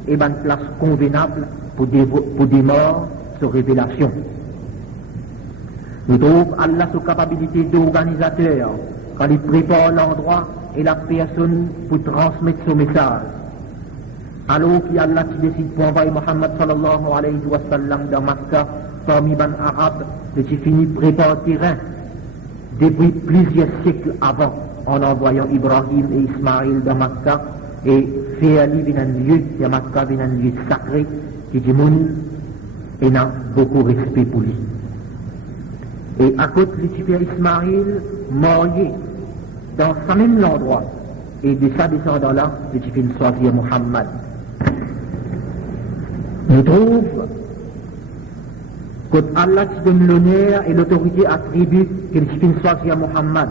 et une place convenable pour des morts sur révélation. Nous trouvons Allah sa capacité d'organisateur quand il prépare l'endroit et la personne pour transmettre son message. Alors qu'Allah qui décide pour envoyer Muhammad sallallahu alayhi wa sallam dans Makkah parmi les Arabes, qui finit préparer le terrain depuis plusieurs siècles avant en envoyant Ibrahim et Ismaïl dans Makkah et fait aller dans un lieu, et Makkah dans un lieu sacré qui dit moun et n'a beaucoup de respect pour lui. Et à côté de l'Éthiopien Ismaïl, marié dans ce même endroit, et de sa descendant-là, l'Éthiopien choisit Muhammad. Nous trouvons que Allah qui donne l'honneur et l'autorité attribue que l'Éthiopien choisit Muhammad.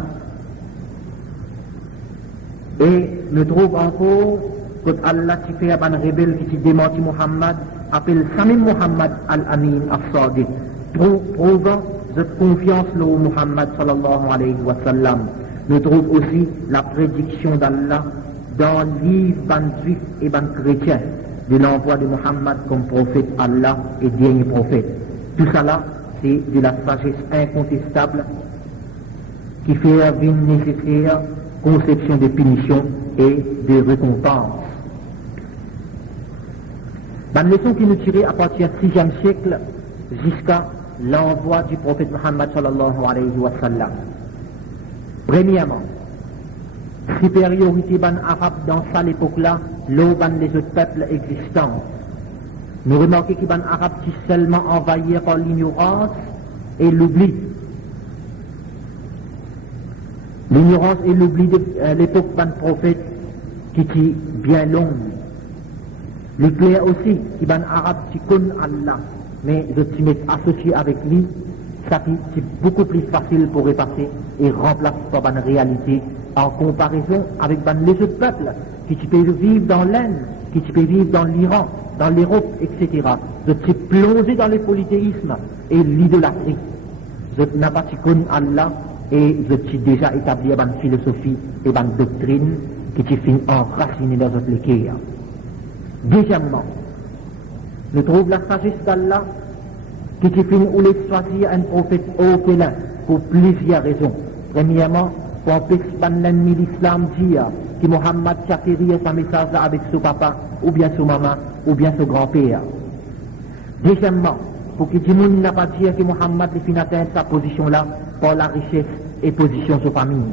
Et nous trouvons encore que Allah qui fait un rebelle qui démentit Muhammad appelle Samim Muhammad al-Amin al-Sadiq, prouvant cette confiance au Muhammad sallallahu alayhi wa sallam. Nous trouvons aussi la prédiction d'Allah dans le livre ban juif et ban chrétien de l'envoi de Muhammad comme prophète Allah et dernier prophète. Tout cela, c'est de la sagesse incontestable qui fait une nécessaire conception de punition et de récompense. Une leçon qui nous tirait à partir du 6e siècle jusqu'à l'envoi du prophète Muhammad sallallahu alayhi wa sallam. Premièrement, supériorité ban arabe dans ça l'époque-là, l'eau ban les autres peuples existants. Nous remarquons que ban arabe qui seulement envahi par l'ignorance et l'oubli. L'ignorance et l'oubli de l'époque ban prophète qui est bien longue. L'éclair aussi, qui ban arabe qui connaît Allah, mais je t'y mets associé avec lui, ça c'est beaucoup plus facile pour repasser et remplacer par une réalité en comparaison avec les autres peuples qui peuvent vivre dans l'Inde, qui peuvent vivre dans l'Iran, dans l'Europe, etc. Je t'y plongé dans le polythéisme et l'idolâtrie. Je n'ai pas connu Allah et je t'y déjà établi une philosophie et une doctrine qui t'y finit enracinée dans notre équerre. Deuxièmement, nous trouvons la sagesse d'Allah qui finit où les choisir un prophète auquel pour plusieurs raisons. Premièrement, pour empêcher l'ennemi de l'islam dire que Mohammed s'atterrit sa message avec son papa, ou bien son maman, ou bien son grand-père. Deuxièmement, pour que tout le monde n'a pas dit que Mohammed finit atteindre sa position là par la richesse et position de sa famille.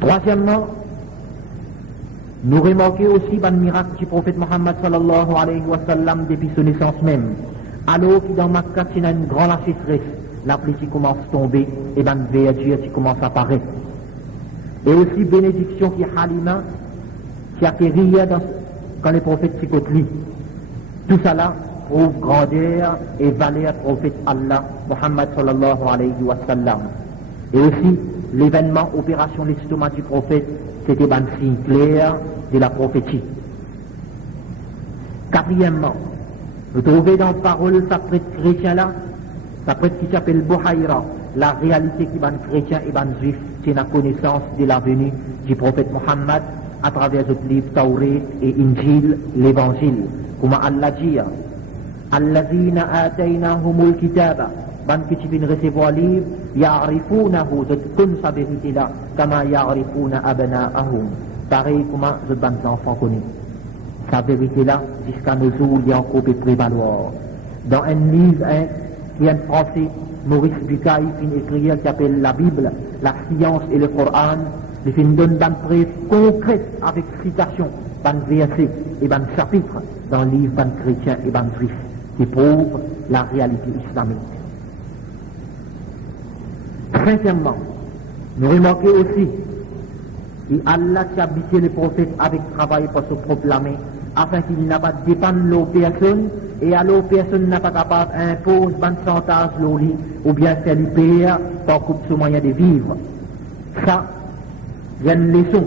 Troisièmement, nous remarquons aussi le miracle du prophète Mohammed sallallahu alayhi wa sallam depuis son naissance même. Alors que dans Makkah, il y a une grande sécheresse, la pluie qui commence à tomber et la verdure qui commence à apparaître. Et aussi bénédiction qui est Halima, qui atterrit quand les prophètes s'y côtoient. Tout cela prouve grandeur et valeur du prophète Allah, Mohammed sallallahu alayhi wa sallam. Et aussi l'événement opération l'estomac du prophète, c'était un signe clair de la prophétie. Quatrièmement, vous trouvez dans la parole sa prêtre chrétien là, sa prêtre qui s'appelle Bohaïra, la réalité qui est chrétien et juif, c'est la connaissance de la venue du prophète Mohammed à travers le livre Taurat et Injil, l'évangile. Comme Allah dit, Allazina ataynahumul kitaba, ban qui viennent recevoir le livre, ya'rifunahu, je connais sa vérité là, kama ya'rifuna abna'ahum. Pareil comme les enfants connaissent. Sa vérité là, jusqu'à nos jours, il y a encore peut prévaloir. Dans un livre qui est en français, Maurice Bucaille finit écrire qui s'appelle la Bible, la science et le Coran, il finit donner une preuve concrète avec citation, un verset et un chapitre dans le livre d'un chrétien et d'un juif qui prouve la réalité islamique. Cinquièmement, nous remarquons aussi que Allah a habité les prophètes avec travail pour se proclamer afin qu'il n'a pas dépendre de l'autre personne et alors personne n'a pas capable d'imposer un chantage l'oli ou bien faire lui payer pour couper ce moyen de vivre. Ça, il y a une leçon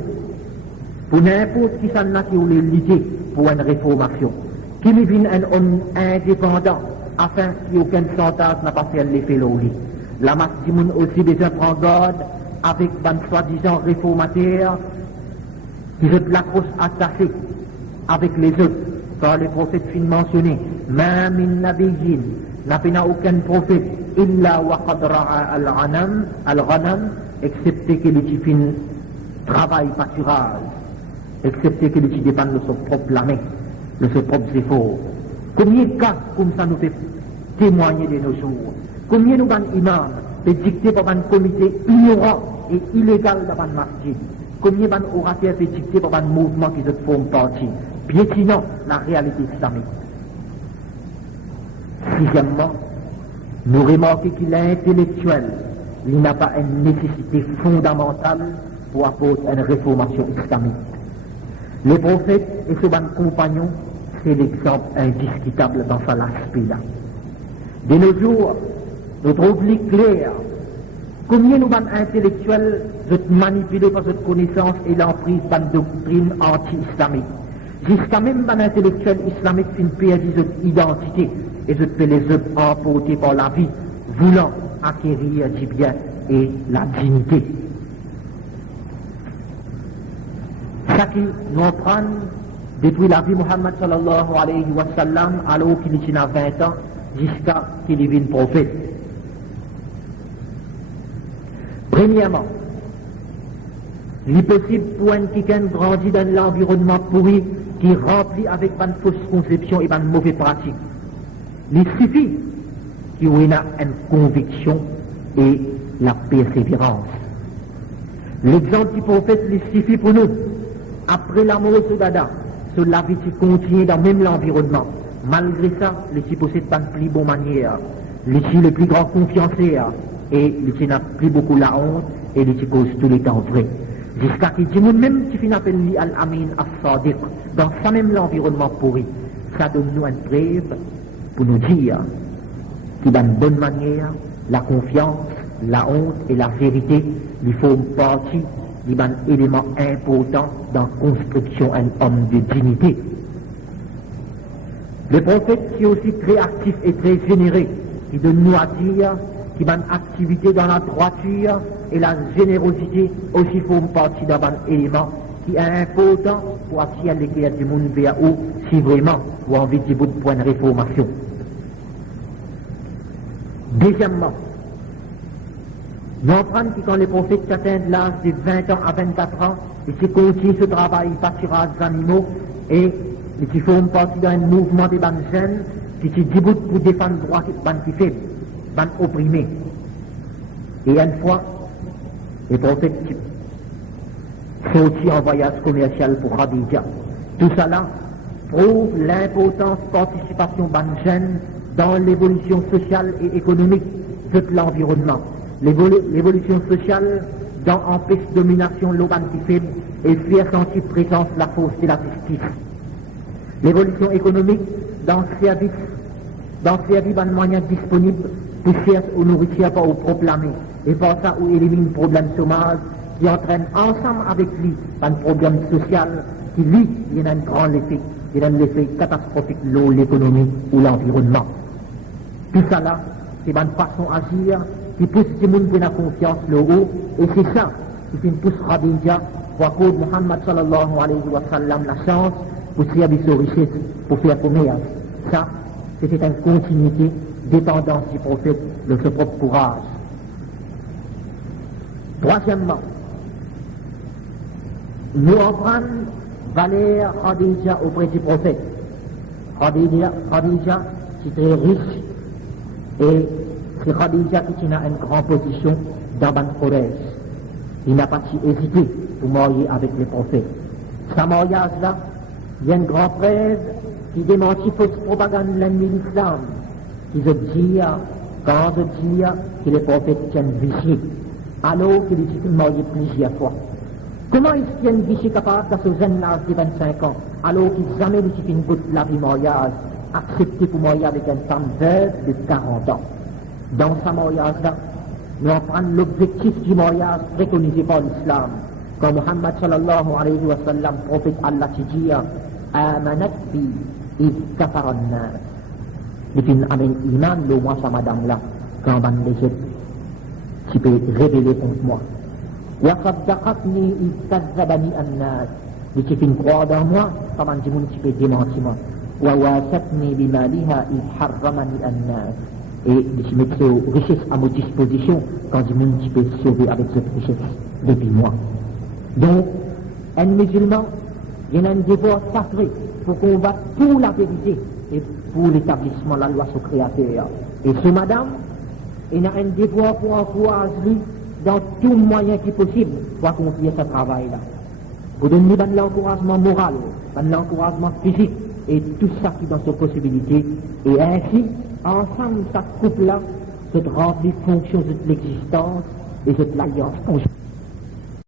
pour n'importe qui s'en a qui ont l'idée pour une réformation. Qui devient un homme indépendant afin qu'il n'y ait aucun chantage n'a pas fait l'effet l'oli. La masse du monde aussi déjà prend garde avec un soi-disant réformateur qui se l'accroche attaché avec les autres. Car les prophètes finissent mentionner, ma min nabiyyin, n'a pas aucun prophète, illa wa qad ra'a al-ghanam, excepté qu'il ait travail pâturage, excepté qu'il ait dépend de son propre main, de ses propres efforts. Combien de cas comme ça nous fait témoigner de nos jours? Combien nous avons imams est dicté par un comité ignorant et illégal dans un masjid? Combien d'orateurs est dicté par un mouvement qui se forme partie, piétinant la réalité islamique? Sixièmement, nous remarquons qu'il est intellectuel. Il n'a pas une nécessité fondamentale pour apporter une réformation islamique. Les prophètes et ses compagnons, c'est l'exemple indiscutable dans cet aspect-là. De nos jours, nous trouvons clair combien nous sommes intellectuels de manipuler par cette connaissance et l'emprise d'une doctrine anti-islamique. Jusqu'à même un intellectuel islamique qui perd cette identité et je peux les autres emporter par la vie, voulant acquérir du bien et la dignité. Ça qui nous prend depuis la vie de Muhammad sallallahu alayhi wa sallam, alors qu'il était à 20 ans, jusqu'à qu'il devienne prophète. Premièrement, L'impossible pour un quelqu'un grandit dans l'environnement pourri qui remplit avec une fausse conception et une mauvaise pratique. Il suffit qu'il y ait une conviction et la persévérance. L'exemple du prophète, il suffit pour nous. Après la mort de Dada, la vie continue dans même l'environnement. Malgré ça, il possède pas de plus bonne manière. Il est le plus grand confiancé et il n'a plus beaucoup la honte et il cause tous les temps vrai. Jusqu'à qu'il dit même qui finit appelé Al-Amin As-Sadiq dans ça même l'environnement pourri. Ça donne nous une preuve pour nous dire qu'il dans une bonne manière, la confiance, la honte et la vérité lui font partie d'un élément important dans la construction d'un homme de dignité. Le prophète qui est aussi très actif et très généreux, qui donne nous à dire qu'il a une activité dans la droiture et la générosité aussi font partie d'un élément qui est important pour attirer l'éclair du monde vers où si vraiment vous avez envie de bout de point de réformation. Deuxièmement, nous apprenons que quand les prophètes atteignent l'âge de 20 ans à 24 ans, ils continuent ce travail, ils pâtirent des animaux et ils font partie d'un mouvement des bandes jeunes qui se déboutent pour défendre le droit des bandes qui faibles, bandes opprimées. Et une fois, les prophètes sont aussi en voyage commercial pour Khadija. Tout cela prouve l'importance de la participation des jeunes dans l'évolution sociale et économique de l'environnement. L'évolution sociale dans empêche domination de l'urban qui faible et faire sentir présence la force et la justice. L'évolution économique dans le service d'un moyen disponible pour faire aux nourriture pas au proclamer et par ça où élimine le problème chômage qui entraîne ensemble avec lui un problème social qui lui il y a un grand effet, il y a un effet catastrophique de l'économie ou l'environnement. Tout ça là, c'est une façon d'agir qui pousse tout le monde à la confiance le haut et c'est ça qui pousse Khadija pour accorder Muhammad sallallahu alayhi wa sallam la chance pour servir ses richesses, pour faire commerce. Ça, c'était une continuité, dépendance du prophète de son propre courage. Troisièmement, nous apprenons valeur Khadija auprès du prophète. Khadija, c'est très riche et c'est Khadija qui a une grande position dans Ban Quraysh. Il n'a pas hésité pour marier avec les prophètes. Ce mariage-là, il y a une grande preuve qui démentit fausse propagande de l'ennemi de l'islam, qui se dit, quand je dis que les prophètes tiennent vichy, alors qu'ils disent qu'ils marié plusieurs fois. Comment ils tiennent vichy capable dans ce jeune âge de 25 ans, alors qu'ils jamais disent une goutte de la vie mariage, accepté pour marier avec une femme veuve de 40 ans. Dans ce mariage-là, nous apprenons l'objectif du mariage préconisé par l'islam. Quand Muhammad sallallahu alayhi wa sallam, prophète Allah, dit Amanat bi id kafaran nas. Il fait un iman de moi, sa madame-là, quand on les qui peut révéler contre moi. Wa saddaqatni id kazzabani an-nas. Il fait une croix dans moi, quand on dit qui peut démentir moi. Wa wasatni bimaliha id harramani an-nas. Et je mets ces richesses à ma disposition quand du monde qui peut sauver avec cette richesse depuis moi. Donc, un musulman, il y a un devoir sacré pour combattre pour la vérité et pour l'établissement de la loi sur le Créateur. Et ce madame, il a un devoir pour encourager lui dans tout moyen qui est possible pour accomplir ce travail-là. Pour donner l'encouragement moral, l'encouragement physique et tout ça qui est dans ses possibilités. Et ainsi, ensemble, ce couple-là se remplit fonction de l'existence et de l'alliance conjointe.